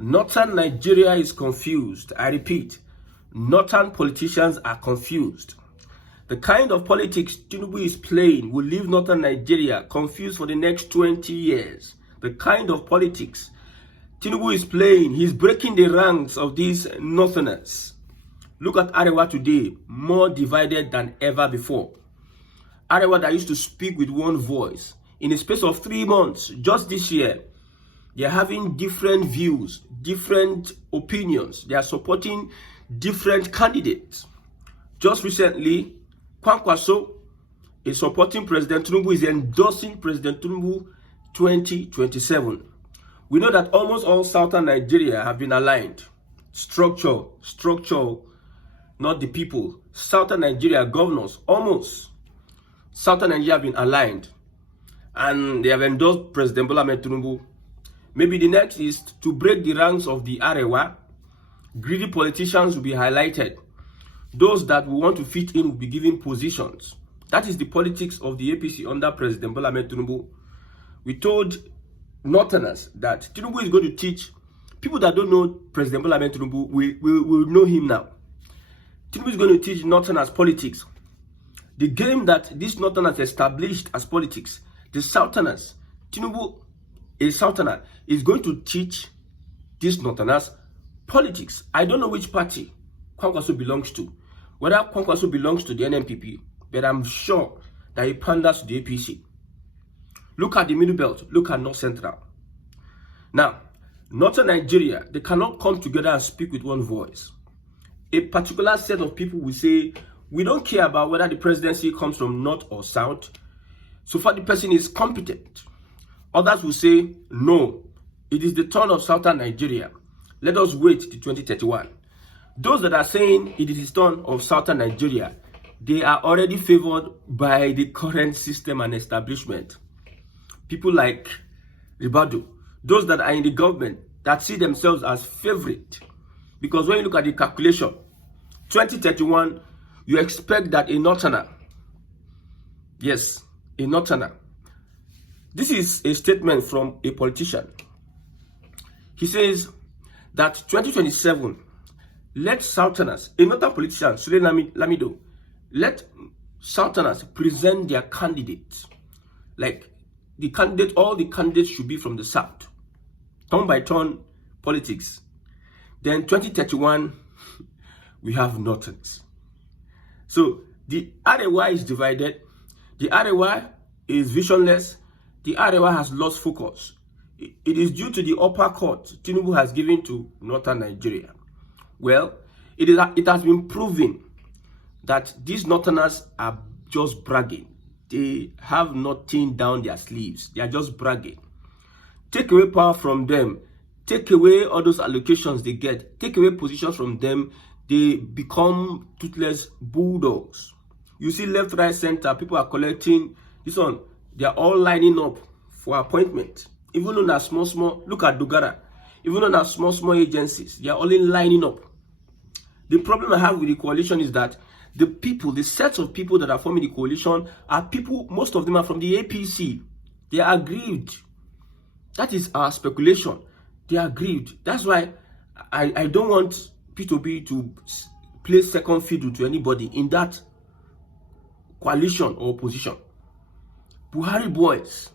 Northern Nigeria is confused. I repeat, Northern politicians are confused. The kind of politics Tinubu is playing will leave Northern Nigeria confused for the next 20 years. The kind of politics Tinubu is playing, he's breaking the ranks of these Northerners. Look at Arewa today, more divided than ever before. Arewa that used to speak with one voice, in a space of 3 months, just this year, they're having different views, different opinions. They are supporting different candidates. Just recently, Kwankwaso is supporting President Tinubu, is endorsing President Tinubu 2027. We know that almost all Southern Nigeria have been aligned. Structure, not the people. Southern Nigeria governors, almost. Southern Nigeria have been aligned. And they have endorsed President Bola Ahmed Tinubu. Maybe the next is to break the ranks of the Arewa. Greedy politicians will be highlighted. Those that will want to fit in will be given positions. That is the politics of the APC under President Bola Ahmed Tinubu. We told Northerners that Tinubu is going to teach people that don't know President Bola Ahmed Tinubu will know him now. Tinubu is going to teach Northerners politics. The game that these Northerners established as politics, the Southerners, Tinubu, a Southerner, is going to teach these Northerners politics. I don't know which party Kwankwaso belongs to. Whether Kwankwaso belongs to the NNPP, but I'm sure that he panders to the APC. Look at the Middle Belt. Look at North Central. Now, Northern Nigeria, they cannot come together and speak with one voice. A particular set of people will say, we don't care about whether the presidency comes from North or South, so far the person is competent. Others will say, no, it is the turn of Southern Nigeria. Let us wait till 2031. Those that are saying it is the turn of Southern Nigeria, they are already favored by the current system and establishment. People like Ribadu, those that are in the government that see themselves as favorite. Because when you look at the calculation, 2031, you expect that a Northerner, yes, a Northerner. This is a statement from a politician. He says that 2027, let Southerners, a Northern politician, Sule Lamido, let Southerners present their candidates. Like the candidate, all the candidates should be from the South. Turn by turn politics. Then 2031, we have Northerns. So the Arewa is divided. The Arewa is visionless. The Arewa has lost focus. It is due to the upper court Tinubu has given to Northern Nigeria. Well, it has been proven that these Northerners are just bragging. They have nothing down their sleeves. They are just bragging. Take away power from them. Take away all those allocations they get. Take away positions from them. They become toothless bulldogs. You see left, right, center, people are collecting this one. They are all lining up for appointment. Even on a small, look at Dogara. Even on a small agencies, they are all lining up. The problem I have with the coalition is that the people, the sets of people that are forming the coalition are people, most of them are from the APC. They are aggrieved. That is our speculation. They are aggrieved. That's why I don't want P2B to play second fiddle to anybody in that coalition or opposition. Buhari boys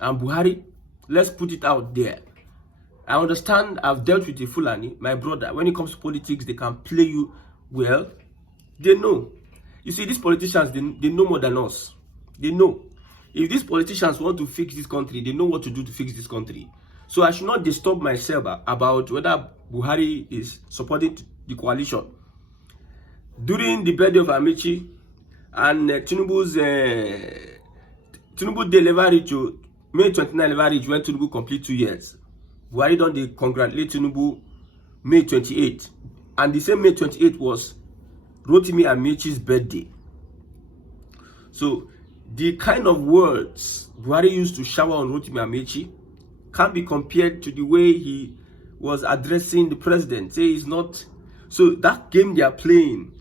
and Buhari, let's put it out there. I understand, I've dealt with the Fulani, my brother. When it comes to politics, they can play you well. They know. You see, these politicians, they know more than us. They know. If these politicians want to fix this country, they know what to do to fix this country. So I should not disturb myself about whether Buhari is supporting the coalition. During the birthday of Amici and Tinubu's Tinubu delivery to May 29 leverage when Tinubu complete 2 years. Buhari done they congratulate Tinubu May 28. And the same May 28 was Rotimi Amichi's birthday. So the kind of words Buhari used to shower on Rotimi Amichi can't be compared to the way he was addressing the president. Say he's not. So that game they are playing,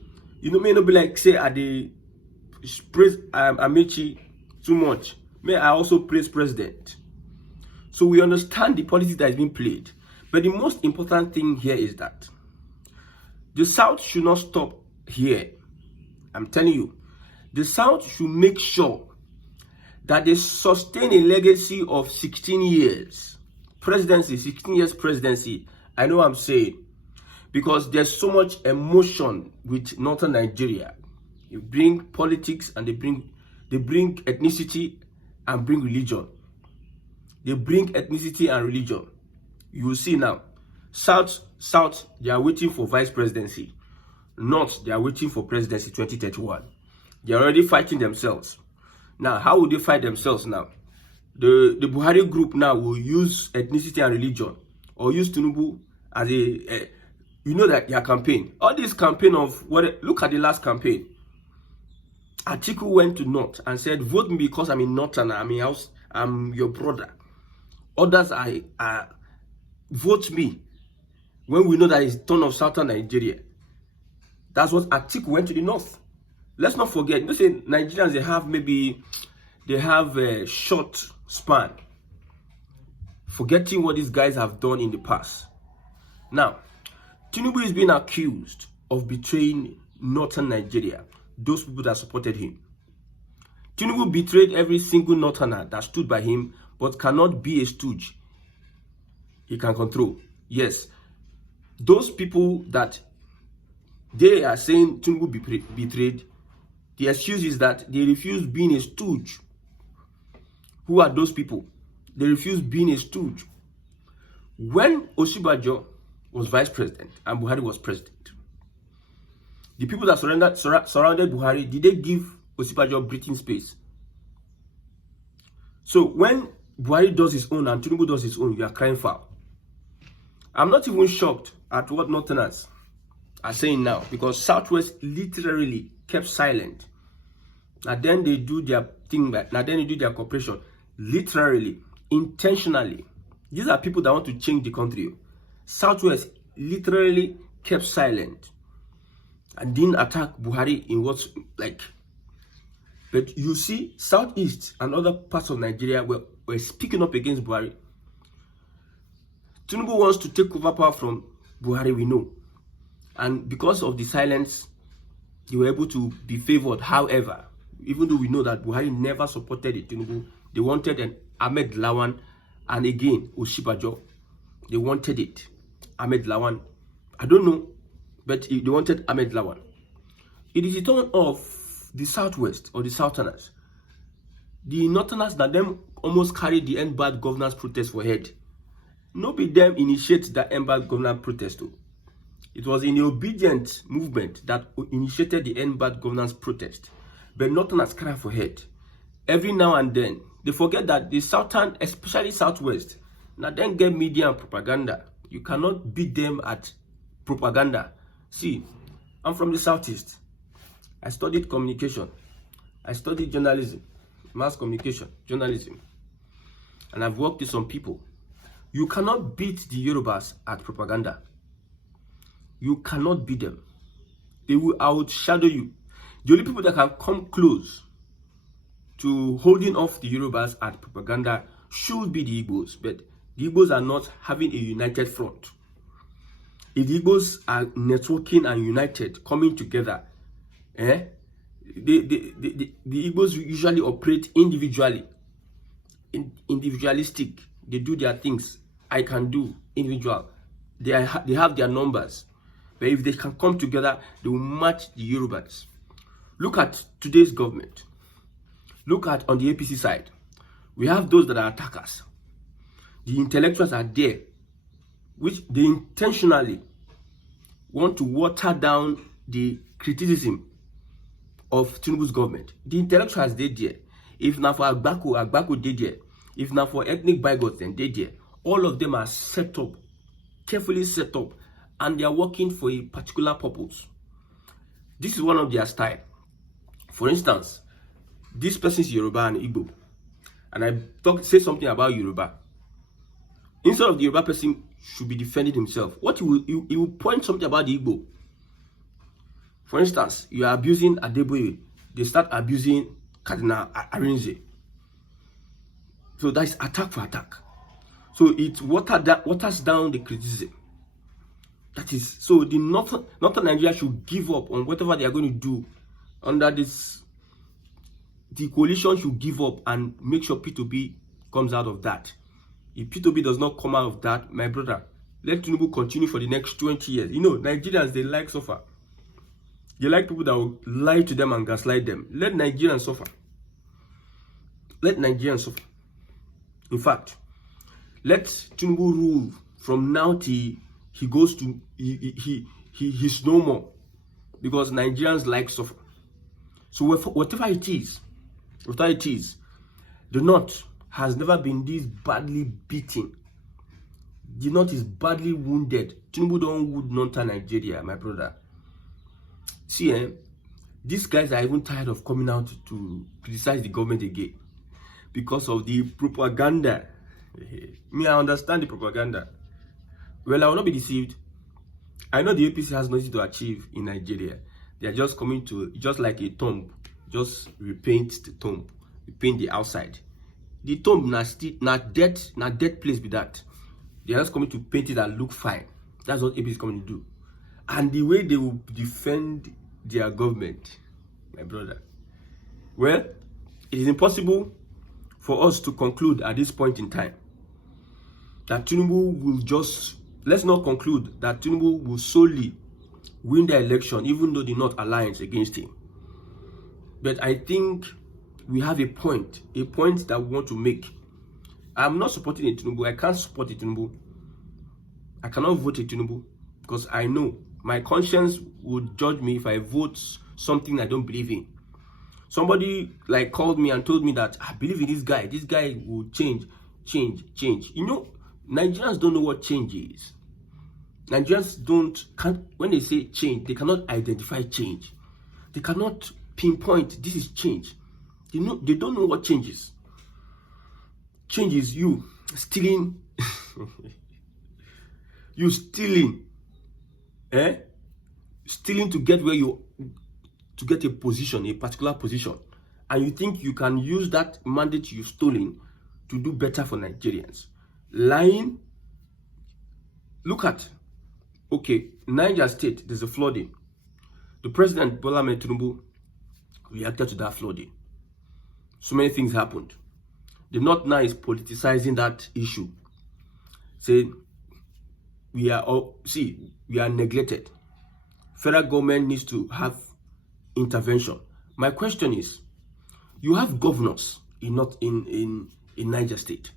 you know, may not be like say at the praise Amichi too much. May I also praise president. So we understand the politics that is being played. But the most important thing here is that the South should not stop here. I'm telling you, the South should make sure that they sustain a legacy of 16 years presidency, 16 years presidency. I know what I'm saying, because there's so much emotion with northern Nigeria. You bring politics and they bring ethnicity and bring religion. They bring ethnicity and religion. You will see now, South, they are waiting for vice presidency. North, they are waiting for presidency 2031. They are already fighting themselves. Now, how will they fight themselves now? The Buhari group now will use ethnicity and religion, or use Tinubu as you know that their campaign. All this campaign of look at the last campaign. Atiku went to North and said, vote me because I'm in Northern, I'm in house, I'm your brother. Others are vote me when we know that it's turn of Southern Nigeria. That's what Atiku went to the North. Let's not forget, you say Nigerians, they have a short span, forgetting what these guys have done in the past. Now, Tinubu is being accused of betraying Northern Nigeria, those people that supported him. Tinubu betrayed every single Northerner that stood by him, but cannot be a stooge he can control. Yes, those people that they are saying Tinubu betrayed, the excuse is that they refuse being a stooge. Who are those people? They refuse being a stooge. When Osinbajo was vice president and Buhari was president, the people that surrounded Buhari, did they give Osinbajo breathing space? So when Buhari does his own and Tinubu does his own, you are crying foul. I'm not even shocked at what Northerners are saying now, because Southwest literally kept silent. And then they do their thing, and then they do their cooperation. Literally, intentionally. These are people that want to change the country. Southwest literally kept silent and didn't attack Buhari in what's like. But you see, Southeast and other parts of Nigeria were speaking up against Buhari. Tinubu wants to take over power from Buhari, we know. And because of the silence, they were able to be favored. However, even though we know that Buhari never supported it, Tinubu, they wanted an Ahmed Lawan and again Osinbajo. They wanted it. Ahmed Lawan. I don't know, but they wanted Ahmed Lawan. It is the turn of the Southwest or the Southerners. The Northerners that them almost carried the End Bad Governance protest for head. No be them initiate that End Bad Governance protest too. It was in the obedient movement that initiated the End Bad Governance protest. But Northerners carry for head. Every now and then, they forget that the Southern, especially Southwest, now then get media and propaganda. You cannot beat them at propaganda. See, I'm from the Southeast. I studied communication. I studied journalism, mass communication, journalism. And I've worked with some people. You cannot beat the Yorubas at propaganda. You cannot beat them. They will outshadow you. The only people that can come close to holding off the Yorubas at propaganda should be the Igbos, but the Igbos are not having a united front. If the Igbos are networking and united, coming together, the Igbos usually operate individually, individualistic. They do their things. I can do individual. They have their numbers, but if they can come together, they will match the Yorubas. Look at today's government. Look at on the APC side. We have those that are attackers. The intellectuals are there, which they intentionally want to water down the criticism of Tinubu's government. The intellectuals, they there. If not for Agbako, they there. If not for ethnic bigots, then they there. All of them are set up, carefully set up, and they are working for a particular purpose. This is one of their style. For instance, this person is Yoruba and Igbo, and I say something about Yoruba. Instead of the Yoruba person should be defending himself, what he will point something about the Igbo. For instance, you are abusing Adeboye, they start abusing Cardinal Arinze. So that is attack for attack. So it waters down the criticism. That is, so the northern Nigeria should give up on whatever they are going to do under this. The coalition should give up and make sure P2B comes out of that. If P2B does not come out of that, my brother, let Tinubu continue for the next 20 years. You know, Nigerians, they like suffer. They like people that will lie to them and gaslight them. Let Nigerians suffer. Let Nigerians suffer. In fact, let Tinubu rule from now till he goes to he's no more, because Nigerians like suffer. So whatever it is, the North has never been this badly beaten. The North is badly wounded. Tinubu don't wound northern Nigeria, my brother. See, these guys are even tired of coming out to criticize the government again because of the propaganda. Me, I understand the propaganda. Well, I will not be deceived. I know the APC has nothing to achieve in Nigeria. They are just coming to, just like a tomb, just repaint the tomb, repaint the outside. The tomb not dead place be that. They are just coming to paint it and look fine. That's what APC is coming to do. And the way they will defend their government, my brother. Well, it is impossible for us to conclude at this point in time that Tinubu will just, let's not conclude that Tinubu will solely win the election, even though the North alliance against him. But I think we have a point that we want to make. I'm not supporting a Tinubu. I can't support a Tinubu. I cannot vote a Tinubu because I know my conscience would judge me if I vote something I don't believe in. Somebody like called me and told me that I believe in this guy. This guy will change. You know, Nigerians don't know what change is. Nigerians can't, when they say change, they cannot identify change. They cannot pinpoint this is change. They don't know what change is. Change is you stealing. You stealing. Stealing to get to get a position, a particular position. And you think you can use that mandate you've stolen to do better for Nigerians. Lying. Look at, okay, Niger State, there's a flooding. The president, Bola Ahmed Tinubu, reacted to that flooding. So many things happened. The North now is politicizing that issue. Saying, we are neglected. Federal government needs to have intervention. My question is, you have governors in Niger State.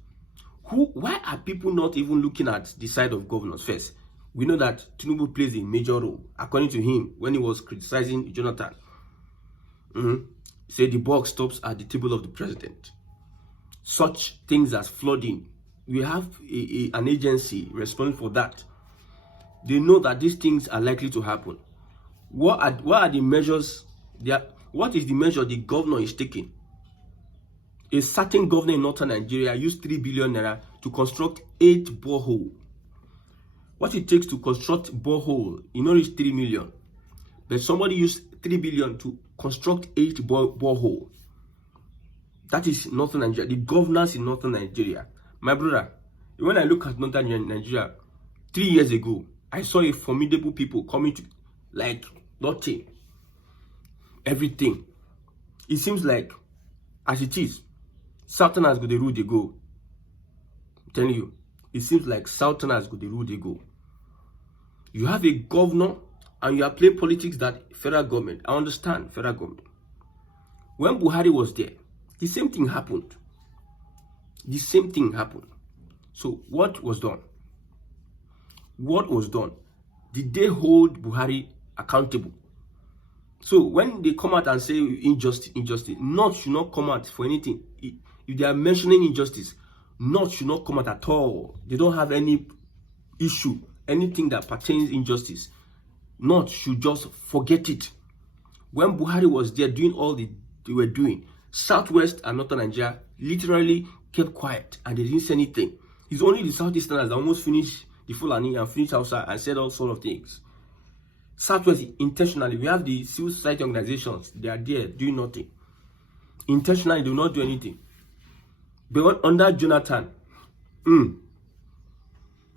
Why are people not even looking at the side of governors first? We know that Tinubu plays a major role. According to him, when he was criticizing Jonathan, he said the buck stops at the table of the president. Such things as flooding, we have an agency responsible for that. They know that these things are likely to happen. What are the measures? What is the measure the governor is taking? A certain governor in northern Nigeria used 3 billion naira to construct 8 boreholes. What it takes to construct borehole, you know, is 3 million. But somebody used 3 billion to construct 8 boreholes. That is northern Nigeria. The governors in northern Nigeria. My brother, when I look at northern Nigeria, 3 years ago, I saw a formidable people coming to, like, nothing. Everything. It seems like, as it is, Southerners go the route they go. I'm telling you, it seems like Southerners go the route they go. You have a governor and you are playing politics that federal government. I understand federal government. When Buhari was there, the same thing happened. The same thing happened. So what was done? What was done? Did they hold Buhari accountable? So when they come out and say injustice, North should not come out for anything. If they are mentioning injustice, North should not come out at all. They don't have any issue, anything that pertains injustice. North should just forget it. When Buhari was there doing all they were doing, Southwest and Northern Nigeria literally kept quiet and they didn't say anything. It's only the Southeasterners that almost finished the Fulani and finished outside and said all sorts of things. Southwest, intentionally, we have the civil society organizations. They are there doing nothing. Intentionally, they will not do anything. But under Jonathan,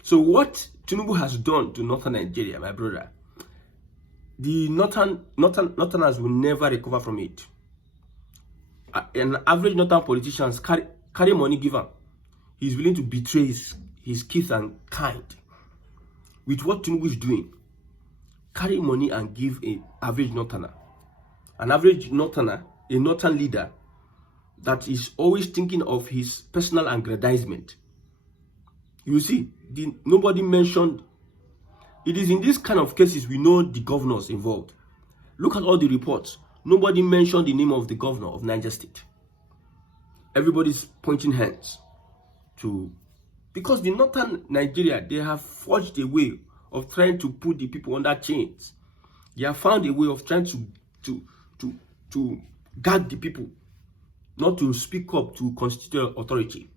So what Tinubu has done to northern Nigeria, my brother, the northerners will never recover from it. An average northern politician carry money give him. He's willing to betray his kith and kind. With what Tinubu is doing, carry money and give an average northerner. An average northerner, a northern leader that is always thinking of his personal aggrandizement. You see, nobody mentioned. It is in this kind of cases we know the governors involved. Look at all the reports. Nobody mentioned the name of the governor of Niger State. Everybody's pointing hands to, because the northern Nigeria, they have forged a way of trying to put the people under chains. They have found a way of trying to guard the people, not to speak up to constitutional authority.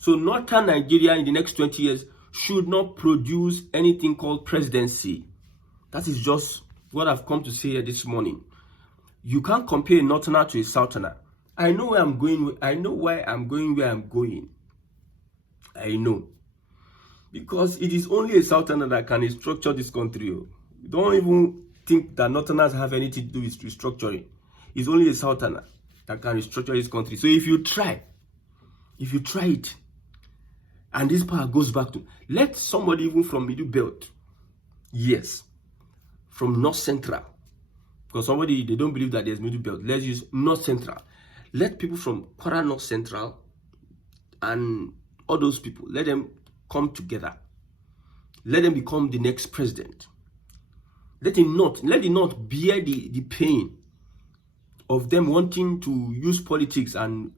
So northern Nigeria in the next 20 years should not produce anything called presidency. That is just what I've come to say here this morning. You can't compare a northerner to a southerner. I know where I'm going. I know why I'm going where I'm going. I know. Because it is only a southerner that can restructure this country. Don't even think that northerners have anything to do with restructuring. It's only a southerner that can restructure this country. So if you try it, and this power goes back to, let somebody even from Middle Belt, yes, from North Central, because somebody, they don't believe that there's Middle Belt, let's use North Central. Let people from Kwara North Central and all those people, let them come together. Let them become the next president. Let it not bear the pain of them wanting to use politics and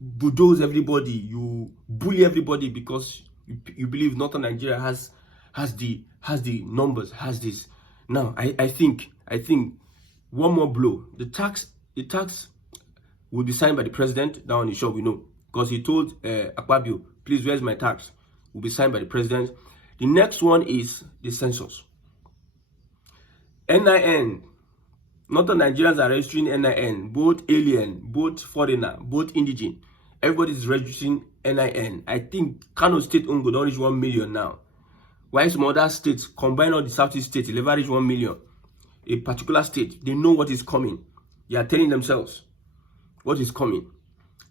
bulldoze everybody. You bully everybody because you believe northern Nigeria has the numbers, has this. Now I think one more blow. The tax will be signed by the president. That one is sure, we know, because he told Akpabio, please, where's my tax? Will be signed by the president. The next one is the census. NIN. Northern Nigerians are registering NIN, both alien, both foreigner, both indigenous. Everybody is registering NIN. I think Kano State only don't reach 1 million now. While some other states, combine all the Southeast states, they never reach 1 million. A particular state, they know what is coming. They are telling themselves what is coming.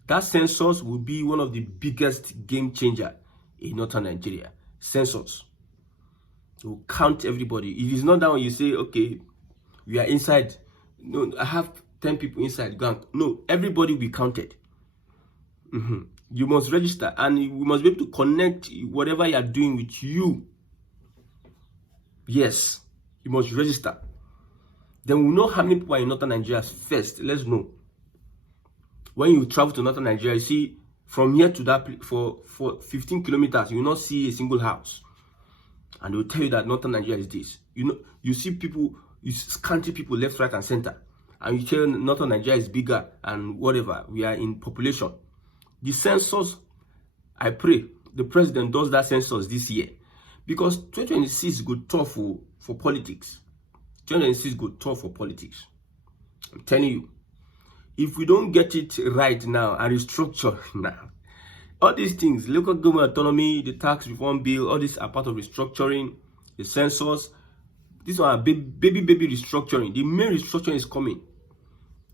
That census will be one of the biggest game changer in northern Nigeria. Census. It will count everybody. It is not that when you say, okay, we are inside. No, I have 10 people inside. No, everybody will be counted. You must register, and we must be able to connect whatever you are doing with you. Yes, you must register. Then we know how many people are in northern Nigeria first. Let's know. When you travel to northern Nigeria, you see from here to that for 15 kilometers, you will not see a single house. And they will tell you that northern Nigeria is this. You see people, you scanty people left, right, and center. And you tell northern Nigeria is bigger and whatever. We are in population. The census, I pray the president does that census this year. Because 2026 go tough for politics. 2026 go tough for politics. I'm telling you. If we don't get it right now and restructure now, all these things, local government autonomy, the tax reform bill, all these are part of restructuring, the census. These are baby restructuring. The main restructuring is coming.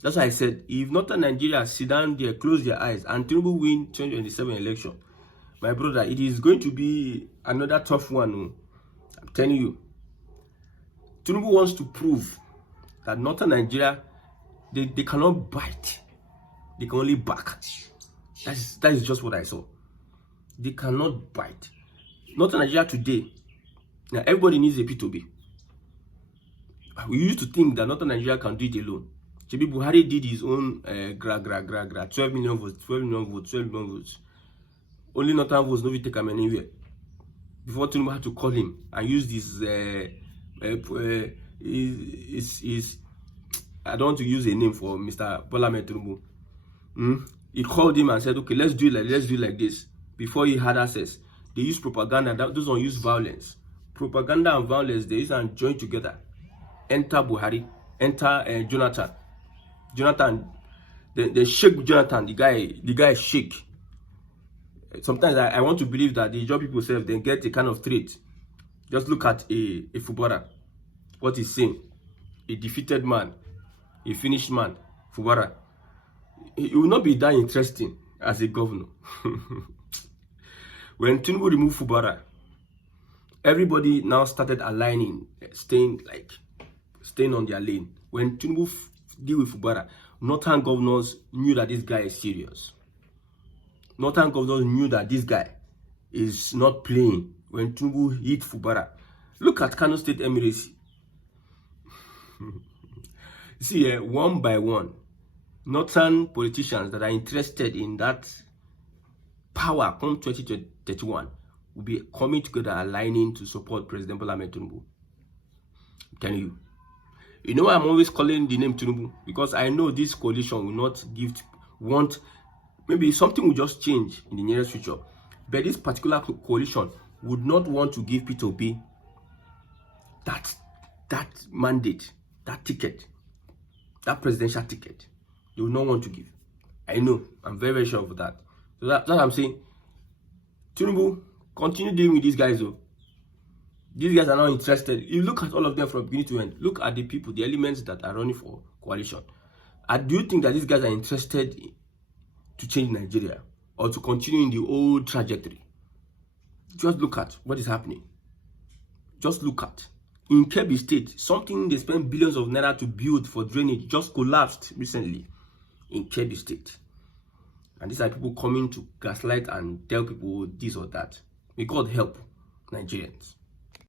That's why I said, if northern Nigeria sit down there, close their eyes, and Tinubu win 2027 election, my brother, it is going to be another tough one. I'm telling you. Tinubu wants to prove that northern Nigeria, they cannot bite. They can only back. That is just what I saw. They cannot bite. Northern Nigeria today, now everybody needs a P2B. We used to think that northern Nigeria can do it alone. Chibi Buhari did his own 12 million votes. Only northern votes, no we take him anywhere. Before Tinubu had to call him and use this I don't want to use a name for Mr. Bola Tinubu. He called him and said, okay, let's do it like this. Before he had access, they use propaganda. Those don't use violence. Propaganda and violence, they use and join together. Enter Buhari, enter Jonathan. Jonathan, they shake Jonathan. The guy shake. Sometimes I want to believe that the job people self then get a kind of trait. Just look at a footballer, what he's saying. A defeated man, a finished man, Fubara. It will not be that interesting as a governor. When Tinubu removed Fubara, everybody now started aligning, staying on their lane. When Tinubu deal with Fubara, northern governors knew that this guy is serious. Northern governors knew that this guy is not playing. When Tinubu hit Fubara, look at Kano State Emirates. See, one by one, northern politicians that are interested in that power come 2031 will be coming together, aligning to support President Bola Ahmed Tinubu. I'm telling you. You know why I'm always calling the name Tinubu? Because I know this coalition will not maybe something will just change in the nearest future. But this particular coalition would not want to give Peter Obi that mandate, that ticket, that presidential ticket. They will not want to give. I know. I'm very, very sure of that. So that's what I'm saying. Tinubu, continue dealing with these guys though. These guys are not interested. You look at all of them from beginning to end. Look at the people, the elements that are running for coalition. And do you think that these guys are interested to change Nigeria or to continue in the old trajectory? Just look at what is happening. Just look at. In Kebbi State, something they spent billions of naira to build for drainage just collapsed recently in Kebbi State. And these are people coming to gaslight and tell people this or that. May God help Nigerians.